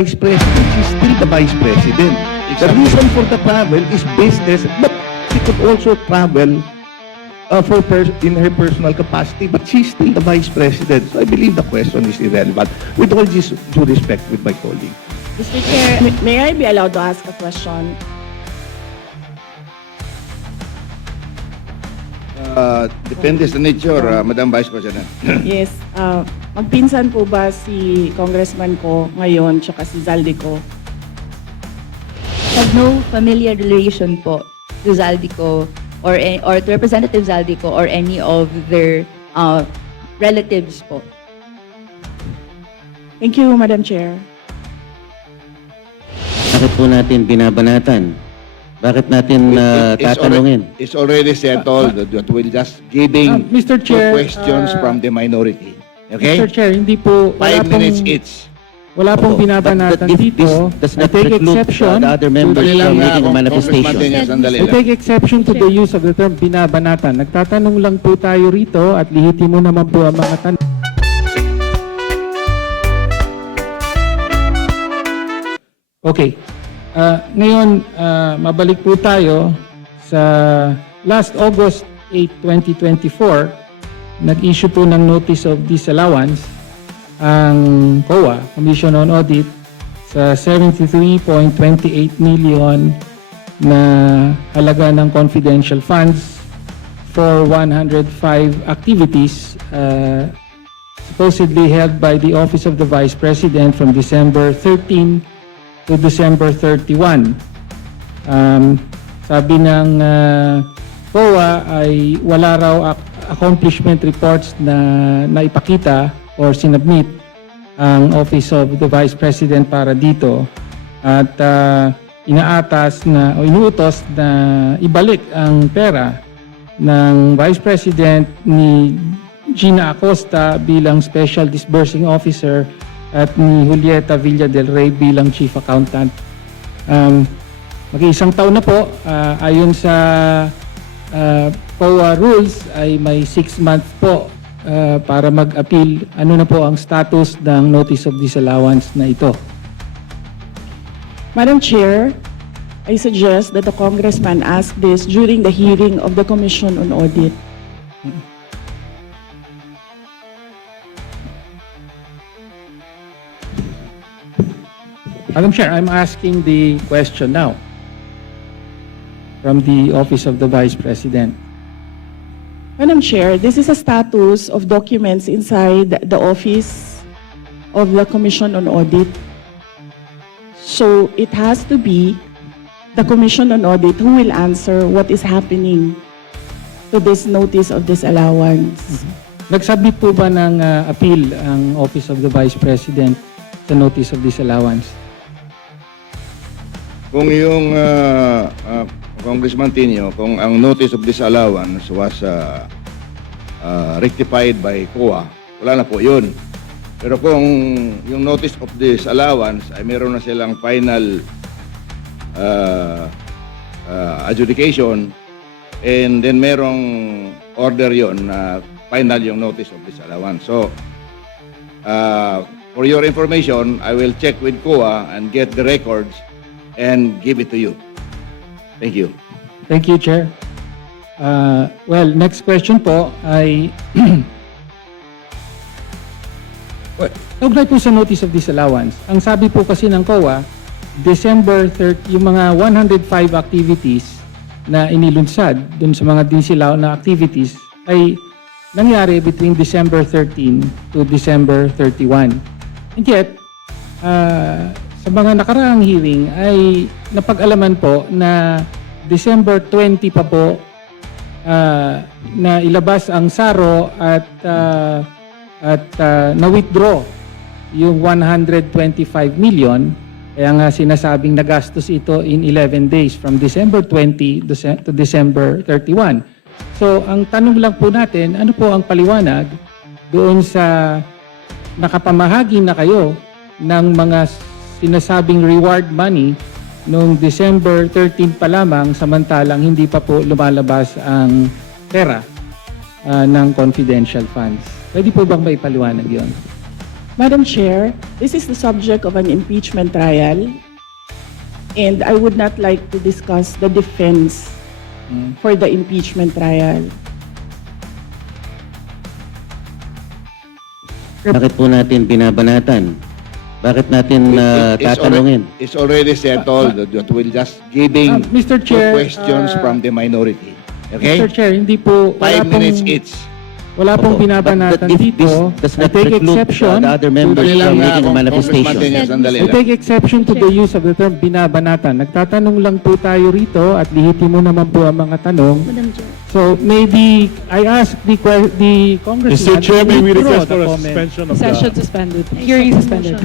Vice President, she's still the Vice President. The Exactly. reason for the travel is business, but she could also travel uh, for pers- in her personal capacity, but she's still the Vice President. So I believe the question is irrelevant. With all due due respect with my colleague. Mr. Chair, may- may I be allowed to ask a question? Uh, depende sa nature, uh, Madam Vice President. Yes, uh, magpinsan po ba si congressman ko ngayon tsaka si Zaldico? have no familiar relation po to Zaldico or or to Representative Zaldico or any of their uh, relatives po. Thank you, Madam Chair. Bakit po natin binabanatan? Bakit natin uh, It- it's tatanungin? already- It's already settled that we're just giving Uh, Mr. Chair, questions uh, from the minority. Okay? Mr. Chair, hindi po, wala Five pong, minutes each. wala pong Opo. binabanatan But- but dito. this does I not take preclude, uh, exception the other to members the- Sandali lang, from uh, making a Congressman manifestation. Tenya, sandali I lang. take exception to the use of the term binabanatan. Nagtatanong lang po tayo rito at lihitin mo naman po ang mga tanong. Okay. Ah, ngayon, ah, mabalik po tayo sa last August 8, 2024, nag-issue po ng notice of disallowance ang COA, Commission on Audit, sa 73.28 million na halaga ng confidential funds for 105 activities uh, supposedly held by the Office of the Vice President from December 13 to December 31. Um, sabi ng uh, COA ay wala raw accomplishment reports na naipakita or sinubmit ang Office of the Vice President para dito at uh, inaatas na o inuutos na ibalik ang pera ng Vice President ni Gina Acosta bilang Special Disbursing Officer at ni Julieta Villa del Rey bilang Chief Accountant. Um, Mag-iisang taon na po, ah, ayon sa uh, POA rules ay may 6 months po ah, para mag-appeal. Ano na po ang status ng notice of disallowance na ito? Madam Chair, I suggest that the congressman ask this during the hearing of the Commission on Audit. Madam Chair, I'm asking the question now from the Office of the Vice President. Madam Chair, this is a status of documents inside the office of the Commission on Audit. So it has to be the Commission on Audit who will answer what is happening to this notice of disallowance. Nagsabit po ba ng uh, appeal ang Office of the Vice President sa notice of disallowance? Kung yung uh, uh, Congressman Tinio, kung ang notice of disallowance was uh, uh, rectified by COA, wala na po yun. Pero kung yung notice of disallowance ay meron na silang final uh, uh, adjudication and then merong order yon na final yung notice of disallowance. So, uh, for your information, I will check with COA and get the records and give it to you. Thank you. Thank you, Chair. Uh, well, next question po ay well, kaugnay po sa notice of disallowance. Ang sabi po kasi ng COA, December 30, yung mga 105 activities na inilunsad dun sa mga dinsilaw na activities ay nangyari between December 13 to December 31. And yet, ah, sa mga nakaraang hearing ay napag-alaman po na December 20 pa po ah, na ilabas ang SARO at ah, at ah, na-withdraw yung 125 million kaya nga sinasabing nagastos ito in 11 days from December 20 Dece- to December 31. So ang tanong lang po natin, ano po ang paliwanag doon sa nakapamahagi na kayo ng mga sinasabing reward money noong December 13 pa lamang samantalang hindi pa po lumalabas ang pera ah, ng confidential funds. Pwede po bang maipaliwanag yon? Madam Chair, this is the subject of an impeachment trial, and I would not like to discuss the defense for the impeachment trial. Bakit po natin binabanatan? Bakit natin uh, It- it's tatanungin? alre- It's already settled that we'll just giving Uh, Mr. Chair, questions uh, from the minority. Okay? Mr. Chair, hindi po, wala Five pong, minutes each. wala pong Opo. binabanatan But- but if dito. does I not take preclude, exception uh, the other to members Sandali lang, from ah, making a Congressman manifestation. Sandali I lang. take exception to the use of the term binabanatan. Nagtatanong lang po tayo rito at lihitimo naman po ang mga tanong. So maybe I ask the que- the congressman Mr. Chair, may we withdraw request the for a comment. suspension of Session the... suspended. Hearing suspended.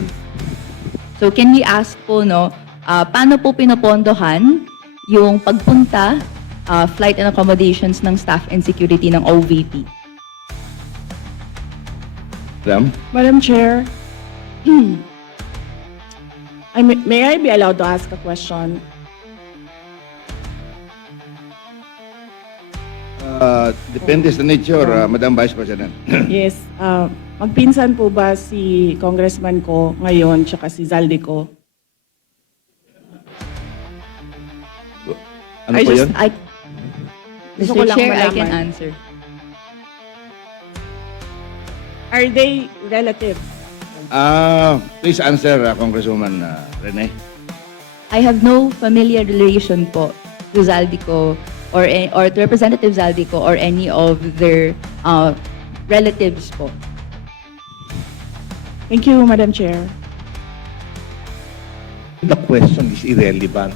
So can we ask po, no, ah, paano po pinopondohan yung pagpunta, ah, flight and accommodations ng staff and security ng OVP? Madam? Madam Chair, I may, may I be allowed to ask a question? Uh, depende sa nature, uh, Madam Vice President. Yes, uh, magpinsan po ba si congressman ko ngayon tsaka si Zaldi ko? Ano I po just- yun? I, Gusto Mr. ko lang Chair, I can malaman. answer. Are they relatives? Ah, please answer, uh, Congresswoman uh, Rene. I have no familiar relation po to Zaldico or a- or to Representative Zaldico or any of their uh, relatives po. Thank you, Madam Chair. the question is irrelevant.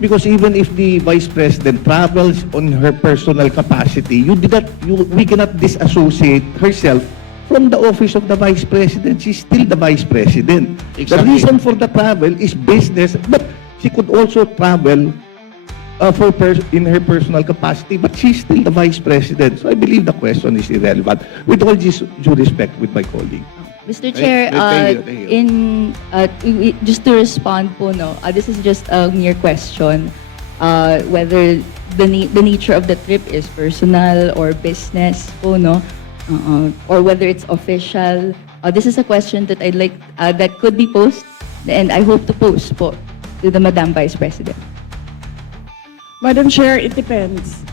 Because even if the Vice President travels on her personal capacity, you did not, you, we cannot disassociate herself from the office of the Vice President. She's still the Vice President. The Exactly. reason for the travel is business, but she could also travel uh, for pers- in her personal capacity, but she's still the Vice President. So I believe the question is irrelevant. With all due due respect with my colleague. Mr. Thank- Chair, thank uh, you, thank you. in uh, i- i- just to respond po no, uh, this is just a mere question uh, whether the na- the nature of the trip is personal or business po no, uh, or whether it's official. Uh, this is a question that I'd like uh, that could be posed and I hope to post po to the Madam Vice President. Madam Chair, it depends.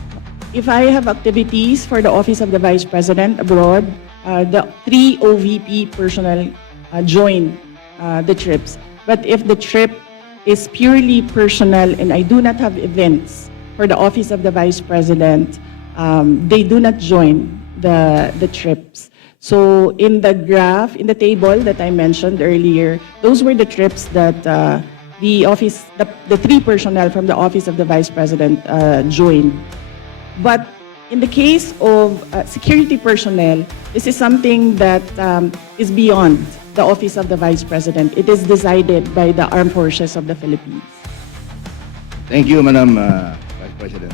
If I have activities for the Office of the Vice President abroad, the three OVP personnel uh, join uh, the trips. But if the trip is purely personal and I do not have events for the Office of the Vice President, um, they do not join the, the trips. So in the graph, in the table that I mentioned earlier, those were the trips that uh, the office, the, the three personnel from the Office of the Vice President uh, joined. But in the case of uh, security personnel, this is something that um, is beyond the Office of the Vice President. It is decided by the Armed Forces of the Philippines. Thank you, Madam uh, Vice President.